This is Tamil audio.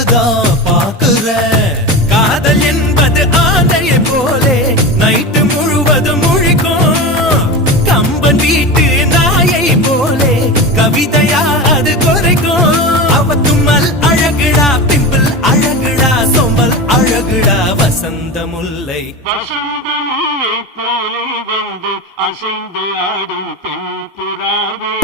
இப்போதுதான் பாக்குறேன். காதல் என்பது ஆந்தையை போலே நைட்டு முழுவதும் முழிக்கும். கம்பன் வீட்டு நாயை போலே கவிதையா அது குறைக்கும். அவ தும்மல் அழகுடா, பிம்பிள் அழகுடா, சோம்பல் அழகுடா, வசந்த முல்லை போலே வந்து அசைந்து ஆடும் பெண் புறாவே